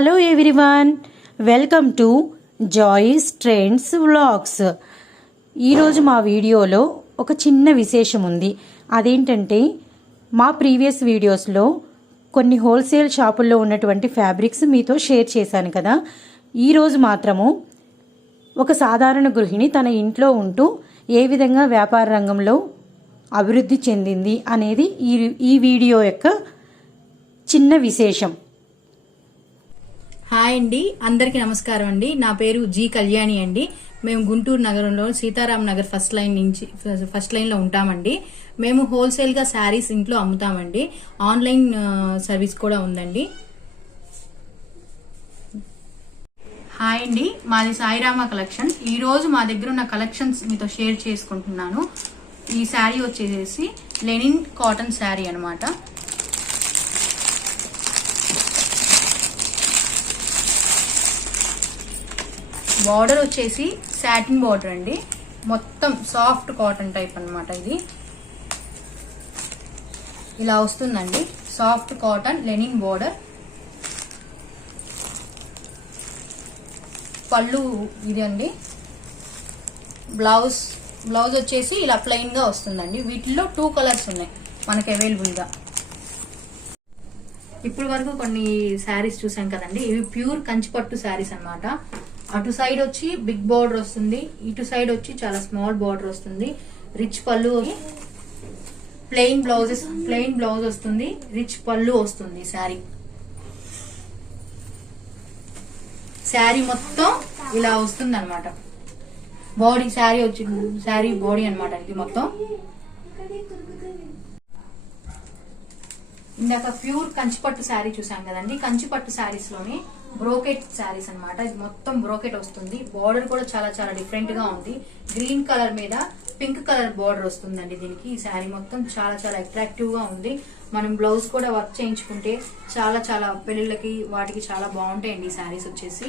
Hello everyone, welcome to Joys trends vlogs. ఈరోజు మా వీడియోలో ఒక చిన్న విశేషం ఉంది. అదేంటంటే మా ప్రీవియస్ వీడియోస్లో కొన్ని హోల్సేల్ షాపుల్లో ఉన్నటువంటి ఫ్యాబ్రిక్స్ మీతో షేర్ చేశాను కదా. ఈరోజు మాత్రము ఒక సాధారణ గృహిణి తన ఇంట్లో ఉంటూ ఏ విధంగా వ్యాపార రంగంలో అభివృద్ధి చెందింది అనేది ఈ వీడియో యొక్క చిన్న విశేషం. హాయ్ అండి, అందరికీ నమస్కారం అండి. నా పేరు జి కళ్యాణి అండి. మేము గుంటూరు నగరంలో సీతారాం నగర్ ఫస్ట్ లైన్ లో ఉంటామండి. మేము హోల్సేల్ గా శారీస్ ఇంట్లో అమ్ముతామండి. ఆన్లైన్ సర్వీస్ కూడా ఉందండి. హాయ్ అండి, మాది సాయిరామ కలెక్షన్. ఈ రోజు మా దగ్గర ఉన్న కలెక్షన్స్ మీతో షేర్ చేసుకుంటున్నాను. ఈ శారీ వచ్చేసి లెనిన్ కాటన్ శారీ అనమాట. బార్డర్ వచ్చేసి సాటిన్ బార్డర్ అండి. మొత్తం సాఫ్ట్ కాటన్ టైప్ అనమాట. ఇది ఇలా వస్తుందండి. Soft cotton Lenin border. పళ్ళు ఇది అండి. బ్లౌజ్ వచ్చేసి ఇలా ప్లెయిన్ గా వస్తుందండి. వీటిల్లో 2 కలర్స్ ఉన్నాయి మనకి అవైలబుల్ గా. ఇప్పుడు వరకు కొన్ని శారీస్ చూసాం కదండి. ఇవి ప్యూర్ కంచిపట్టు శారీస్ అనమాట. అటు సైడ్ వచ్చి బిగ్ బార్డర్ వస్తుంది, ఇటు సైడ్ వచ్చి చాలా స్మాల్ బార్డర్ వస్తుంది. రిచ్ పళ్ళు, ప్లెయిన్ బ్లౌజ్ వస్తుంది, రిచ్ పళ్ళు వస్తుంది. శారీ మొత్తం ఇలా వస్తుంది అనమాట. బాడీ శారీ బాడీ అనమాట ఇది మొత్తం. ఇందాక ప్యూర్ కంచిపట్టు శారీ చూసాం కదండి. కంచిపట్టు శారీస్ లోని బ్రోకెట్ శారీస్ అనమాట. ఇది మొత్తం బ్రోకెట్ వస్తుంది. బార్డర్ కూడా చాలా చాలా డిఫరెంట్ గా ఉంది. గ్రీన్ కలర్ మీద పింక్ కలర్ బార్డర్ వస్తుందండి దీనికి. ఈ శారీ మొత్తం చాలా చాలా అట్రాక్టివ్ గా ఉంది. మనం బ్లౌజ్ కూడా వర్క్ చేయించుకుంటే చాలా చాలా పెళ్లిళ్ళకి వాటికి చాలా బాగుంటాయండి ఈ శారీస్ వచ్చేసి.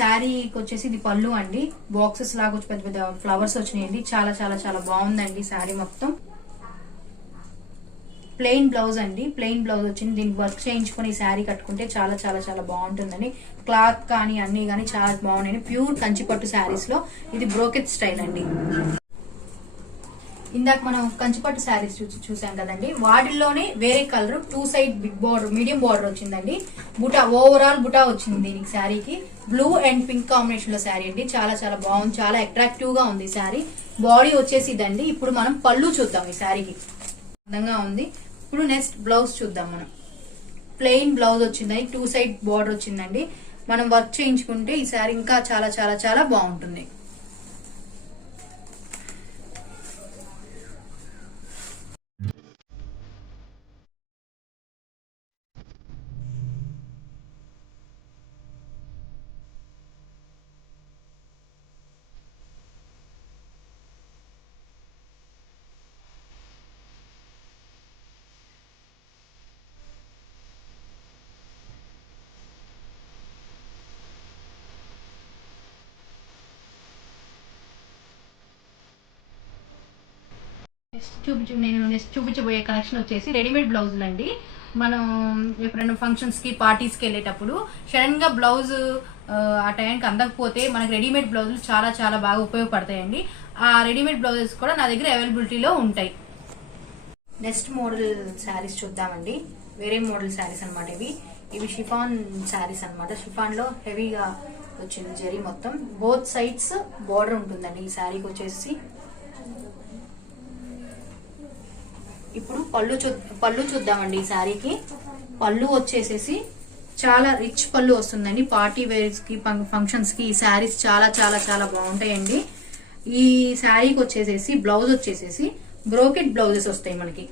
శారీకి వచ్చేసి ఇది పళ్ళు అండి. బాక్సెస్ లాగా వచ్చి పెద్ద పెద్ద ఫ్లవర్స్ వచ్చినాయండి. చాలా చాలా చాలా బాగుందండి శారీ మొత్తం. ప్లెయిన్ బ్లౌజ్ అండి. ప్లెయిన్ బ్లౌజ్ వచ్చింది. దీనికి వర్క్ చేయించుకుని ఈ శారీ కట్టుకుంటే చాలా చాలా చాలా బాగుంటుందండి. క్లాత్ కానీ అన్ని కానీ చాలా బాగున్నాయి. ప్యూర్ కంచిపట్టు శారీస్ లో ఇది బ్రోకెట్ స్టైల్ అండి. ఇందాక మనం కంచిపట్టు శారీస్ చూసాం కదండి. వాటిల్లోనే వేరే colour 2 side big border, medium border వచ్చిందండి. బుటా, ఓవరాల్ బుటా వచ్చింది దీనికి. శారీకి బ్లూ అండ్ పింక్ కాంబినేషన్ లో శారీ అండి. చాలా చాలా బాగుంది. చాలా అట్రాక్టివ్ గా ఉంది శారీ. బాడీ వచ్చేసి ఇదండి. ఇప్పుడు మనం పళ్ళు చూద్దాం. ఈ శారీకి అందంగా ఉంది. ఇప్పుడు నెక్స్ట్ బ్లౌజ్ చూద్దాం. మనం ప్లెయిన్ బ్లౌజ్ వచ్చిందండి. 2 సైడ్ బార్డర్ వచ్చిందండి. మనం వర్క్ చేయించుకుంటే ఈ శారీ ఇంకా చాలా చాలా చాలా బాగుంటుంది. నేను నెక్స్ట్ చూపించబోయే కలెక్షన్ వచ్చేసి రెడీమేడ్ బ్లౌజులు అండి. మనం ఎప్పుడైనా ఫంక్షన్స్ కి పార్టీస్ కి వెళ్ళేటప్పుడు సడన్ గా బ్లౌజ్ ఆ టైంకి అందకపోతే మనకి రెడీమేడ్ బ్లౌజులు చాలా చాలా బాగా ఉపయోగపడతాయండి. ఆ రెడీమేడ్ బ్లౌజెస్ కూడా నా దగ్గర అవైలబిలిటీలో ఉంటాయి. నెక్స్ట్ మోడల్ శారీస్ చూద్దామండి. వేరే మోడల్ శారీస్ అనమాట. ఇవి షిఫాన్ శారీస్ అనమాట. షిఫాన్ లో హెవీగా వచ్చింది జరీ మొత్తం. బోత్ సైడ్స్ బోర్డర్ ఉంటుందండి ఈ శారీకి వచ్చేసి. ఇప్పుడు పళ్ళు చూద్దామండి. ఈ శారీకి పళ్ళు వచ్చేసేసి చాలా రిచ్ పళ్ళు వస్తుందండి. పార్టీ వేర్స్ కి, ఫంక్షన్స్ కి ఈ శారీస్ చాలా చాలా చాలా బాగుంటాయండి. ఈ శారీకి వచ్చేసేసి బ్లౌజ్ వచ్చేసేసి బ్రోకెట్ బ్లౌజెస్ వస్తాయి మనకి.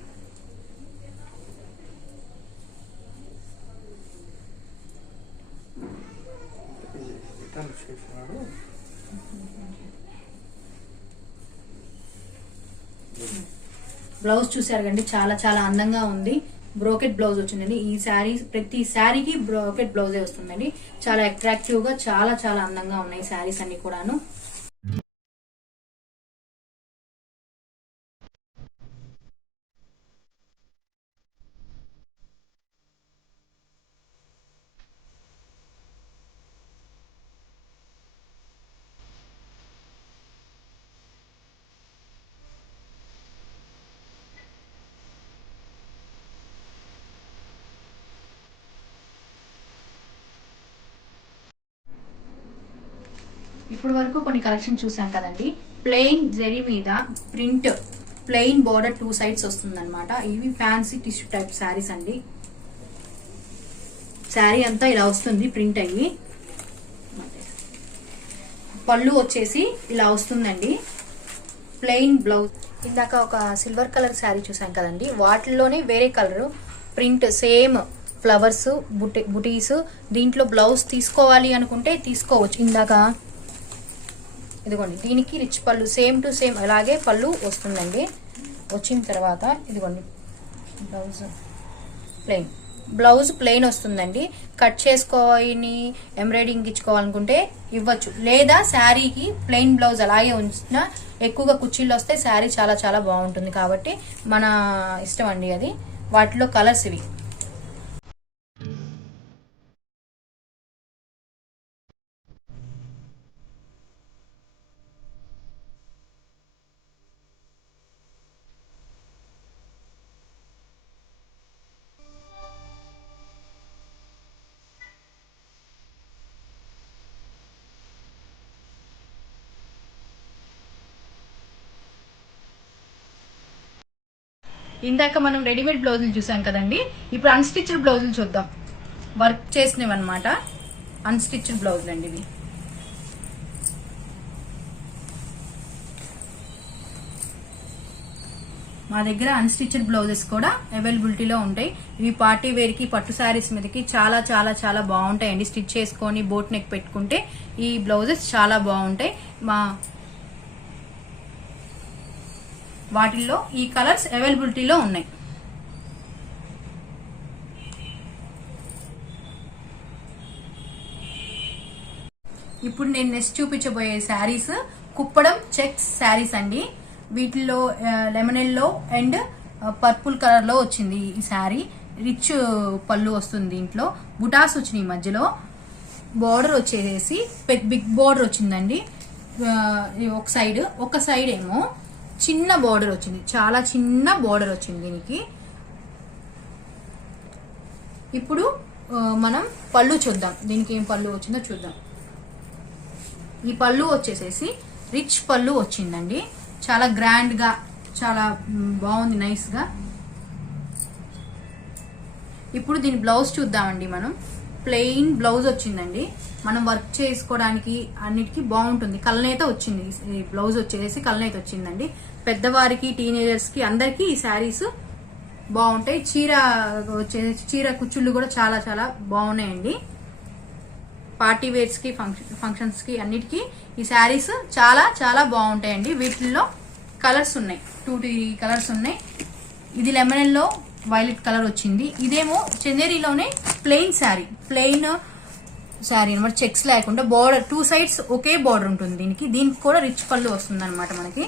బ్లౌజ్ చూసారు కండి, చాలా చాలా అందంగా ఉంది. బ్రోకెట్ బ్లౌజ్ వచ్చిందండి. ఈ శారీ ప్రతి శారీకి బ్రోకెట్ బ్లౌజే వస్తుందండి. చాలా అట్రాక్టివ్ గా చాలా చాలా అందంగా ఉన్నాయి శారీస్ అన్ని కూడాను. ఇప్పుడు వరకు కొన్ని కలెక్షన్ చూసాం కదండి. ప్లెయిన్ జెరీ మీద ప్రింట్ ప్లెయిన్ బార్డర్ 2 సైడ్స్ వస్తుందన్నమాట. ఇవి ఫ్యాన్సీ టిష్యూ టైప్ శారీస్ అండి. శారీ అంతా ఇలా వస్తుంది ప్రింట్ అయ్యి. పళ్ళు వచ్చేసి ఇలా వస్తుందండి. Plain blouse. ఇందాక ఒక సిల్వర్ కలర్ శారీ చూసాం కదండి, వాటిల్లోనే వేరే కలర్ ప్రింట్ సేమ్ ఫ్లవర్స్ బుటీస్. దీంట్లో బ్లౌజ్ తీసుకోవాలి అనుకుంటే తీసుకోవచ్చు. ఇందాక ఇదిగోండి, దీనికి రిచ్ పళ్ళు సేమ్ టు సేమ్ అలాగే పళ్ళు వస్తుందండి. వచ్చిన తర్వాత ఇదిగోండి బ్లౌజ్ ప్లెయిన్ వస్తుందండి. కట్ చేసుకోని ఎంబ్రాయిడింగ్ ఇచ్చుకోవాలనుకుంటే ఇవ్వచ్చు, లేదా శారీకి ప్లెయిన్ బ్లౌజ్ అలాగే ఉంచినా ఎక్కువగా కుర్చీలు వస్తే శారీ చాలా చాలా బాగుంటుంది. కాబట్టి మన ఇష్టం అండి అది. వాటిలో కలర్స్ ఇవి. ఇందాక మనం రెడీమేడ్ బ్లౌజులు చూసాం కదండి, ఇప్పుడు అన్స్టిచ్డ్ బ్లౌజులు చూద్దాం. వర్క్ చేసినవి అనమాట, అన్స్టిచ్డ్ బ్లౌజులు అండి ఇవి. మా దగ్గర అన్స్టిచ్డ్ బ్లౌజెస్ కూడా అవైలబిలిటీలో ఉంటాయి. ఇవి పార్టీ వేర్ కి, పట్టు శారీస్ మీదకి చాలా చాలా చాలా బాగుంటాయండి. స్టిచ్ చేసుకొని బోట్ నెక్ పెట్టుకుంటే ఈ బ్లౌజెస్ చాలా బాగుంటాయి. వాటిల్లో ఈ కలర్స్ అవైలబిలిటీలో ఉన్నాయి. ఇప్పుడు నేను నెక్స్ట్ చూపించబోయే శారీస్ కుప్పడం చెక్స్ శారీస్ అండి. వీటిల్లో lemon yellow and purple colour లో వచ్చింది ఈ శారీ. రిచ్ పళ్ళు వస్తుంది. దీంట్లో బుటాస్ వచ్చినాయి. మధ్యలో బార్డర్ వచ్చేసి బిగ్ బార్డర్ వచ్చిందండి. ఒక సైడ్ ఏమో చిన్న బార్డర్ వచ్చింది, చాలా చిన్న బార్డర్ వచ్చింది దీనికి. ఇప్పుడు మనం పళ్ళు చూద్దాం, దీనికి ఏం పళ్ళు వచ్చిందో చూద్దాం. ఈ పళ్ళు వచ్చేసేసి రిచ్ పళ్ళు వచ్చిందండి. చాలా గ్రాండ్ గా, చాలా బాగుంది, నైస్ గా. ఇప్పుడు దీని బ్లౌజ్ చూద్దామండి మనం. ప్లెయిన్ బ్లౌజ్ వచ్చిందండి. మనం వర్క్ చేసుకోవడానికి అన్నిటికీ బాగుంటుంది. కలనేత వచ్చింది. ఈ బ్లౌజ్ వచ్చేసి కలనేత వచ్చిందండి. పెద్దవారికి, టీనేజర్స్ కి అందరికి ఈ శారీస్ బాగుంటాయి. చీర కుచ్చుళ్ళు కూడా చాలా చాలా బాగున్నాయండి. పార్టీ వేర్స్ కి, ఫంక్షన్స్ కి అన్నిటికీ ఈ శారీస్ చాలా చాలా బాగుంటాయండి. వీటిల్లో కలర్స్ ఉన్నాయి, 2 కలర్స్ ఉన్నాయి. ఇది లెమన్ ఎల్లో వైలెట్ కలర్ వచ్చింది. ఇదేమో చందేరిలోనే ప్లెయిన్ శారీ అనమాట, చెక్స్ లేకుండా. బార్డర్ 2 సైడ్స్ ఒకే బార్డర్ ఉంటుంది దీనికి. దీనికి కూడా రిచ్ పళ్ళు వస్తుంది అనమాట. మనకి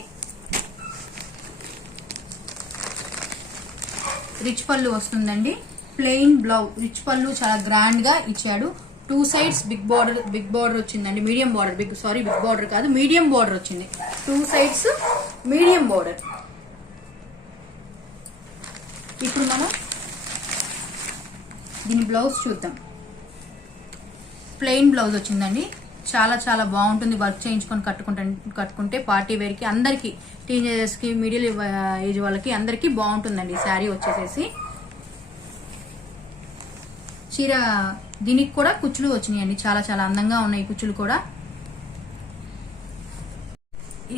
రిచ్ పళ్ళు వస్తుందండి. ప్లెయిన్ బ్లౌజ్, రిచ్ పళ్ళు చాలా గ్రాండ్ గా ఇచ్చాడు. 2 సైడ్స్ బిగ్ బార్డర్ వచ్చిందండి. మీడియం బార్డర్, బిగ్ బార్డర్ కాదు, మీడియం బార్డర్ వచ్చింది. 2 సైడ్స్ మీడియం బార్డర్. ఇప్పుడు మనం దీని బ్లౌజ్ చూద్దాం. ప్లెయిన్ బ్లౌజ్ వచ్చిందండి. చాలా చాలా బాగుంటుంది. వర్క్ చేయించుకొని కట్టుకుంటే పార్టీ వేర్ కి, అందరికి, టీనేజర్స్ కి, మిడిల్ ఏజ్ వాళ్ళకి అందరికి బాగుంటుందండి ఈ శారీ వచ్చేసేసి. చీర దీనికి కూడా కుచ్చులు వచ్చినాయండి. చాలా చాలా అందంగా ఉన్నాయి కుచ్చులు కూడా.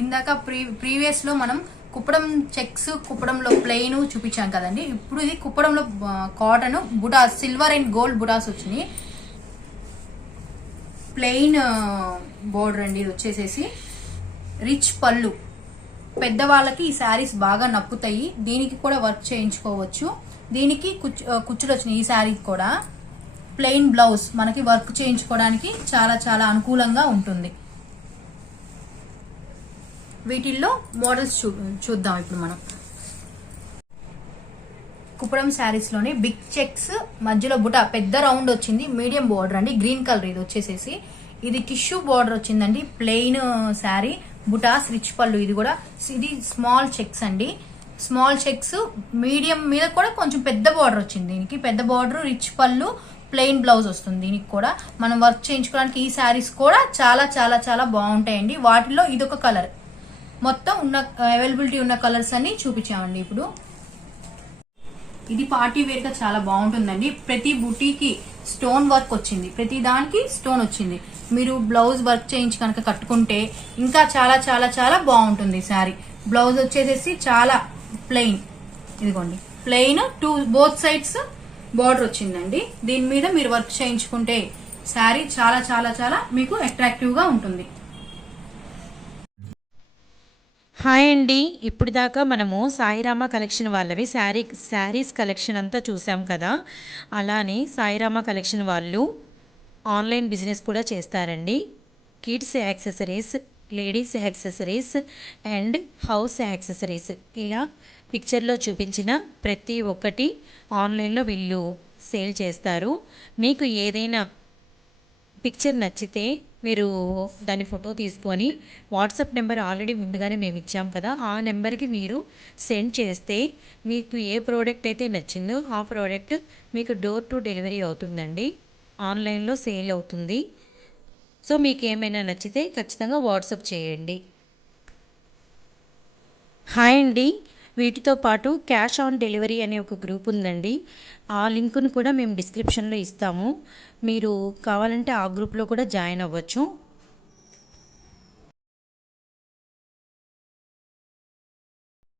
ఇందాక ప్రీవియస్ లో మనం కుప్పడం చెక్స్, కుప్పడంలో ప్లెయిన్ చూపించాం కదండి. ఇప్పుడు ఇది కుప్పడంలో కాటన్ బుటాస్, సిల్వర్ అండ్ గోల్డ్ బుటాస్ వచ్చినాయి. ప్లెయిన్ బోర్డర్ అండి. ఇది వచ్చేసేసి రిచ్ పళ్ళు. పెద్దవాళ్ళకి ఈ శారీస్ బాగా నప్పుతాయి. దీనికి కూడా వర్క్ చేయించుకోవచ్చు. దీనికి కుచ్చులు వచ్చినాయి. ఈ శారీ కూడా ప్లెయిన్ బ్లౌజ్ మనకి వర్క్ చేయించుకోవడానికి చాలా చాలా అనుకూలంగా ఉంటుంది. వీటిల్లో మోడల్స్ చూద్దాం ఇప్పుడు మనం. కుప్పడం శారీస్ లోనే బిగ్ చెక్స్, మధ్యలో బుటా పెద్ద రౌండ్ వచ్చింది. మీడియం బార్డర్ అండి, గ్రీన్ కలర్. ఇది వచ్చేసేసి ఇది టిష్యూ బార్డర్ వచ్చిందండి. ప్లెయిన్ శారీ, బుటాస్, రిచ్ పళ్ళు. ఇది స్మాల్ చెక్స్ అండి. స్మాల్ చెక్స్ మీడియం మీద కూడా కొంచెం పెద్ద బార్డర్ వచ్చింది. దీనికి పెద్ద బార్డర్, రిచ్ పళ్ళు, ప్లెయిన్ బ్లౌజ్ వస్తుంది. దీనికి కూడా మనం వర్క్ చేయించుకోవడానికి ఈ శారీస్ కూడా చాలా చాలా చాలా బాగుంటాయండి. వాటిలో ఇదొక కలర్. మొత్తం ఉన్న అవైలబిలిటీ ఉన్న కలర్స్ అన్ని చూపించామండి. ఇప్పుడు ఇది పార్టీ వేర్ గా చాలా బాగుంటుందండి. ప్రతి బుటీకి స్టోన్ వర్క్ వచ్చింది, ప్రతి దానికి స్టోన్ వచ్చింది. మీరు బ్లౌజ్ వర్క్ చేయించి కనుక కట్టుకుంటే ఇంకా చాలా చాలా చాలా బాగుంటుంది శారీ. బ్లౌజ్ వచ్చేసేసి చాలా ప్లెయిన్, ఇదిగోండి ప్లెయిన్ బోత్ సైడ్స్ బార్డర్ వచ్చిందండి. దీని మీద మీరు వర్క్ చేయించుకుంటే శారీ చాలా చాలా చాలా మీకు అట్రాక్టివ్ గా ఉంటుంది. హాయ్ అండి, ఇప్పుడు దాకా మనము సాయిరామ కలెక్షన్ వాళ్ళవి శారీస్ కలెక్షన్ అంతా చూసాం కదా. అలానే సాయిరామ కలెక్షన్ వాళ్ళు ఆన్లైన్ బిజినెస్ కూడా చేస్తారండి. Kids accessories, ladies accessories and house accessories, ఇలా పిక్చర్లో చూపించిన ప్రతి ఒక్కటి ఆన్లైన్లో వీళ్ళు సేల్ చేస్తారు. మీకు ఏదైనా పిక్చర్ నచ్చితే మీరు దాని ఫోటో తీసుకొని వాట్సాప్ నెంబర్ ఆల్రెడీ ముందుగానే మేము ఇచ్చాం కదా, ఆ నెంబర్కి మీరు సెండ్ చేస్తే మీకు ఏ ప్రోడక్ట్ అయితే నచ్చిందో ఆ ప్రోడక్ట్ మీకు డోర్ టు డెలివరీ అవుతుందండి. ఆన్లైన్లో సేల్ అవుతుంది. సో మీకు ఏమైనా నచ్చితే ఖచ్చితంగా వాట్సాప్ చేయండి. హాయ్ అండి, వీటితో పాటు క్యాష్ ఆన్ డెలివరీ అనే ఒక గ్రూప్ ఉందండి. ఆ లింకును కూడా మేము డిస్క్రిప్షన్లో ఇస్తాము. మీరు కావాలంటే ఆ గ్రూప్లో కూడా జాయిన్ అవ్వచ్చు.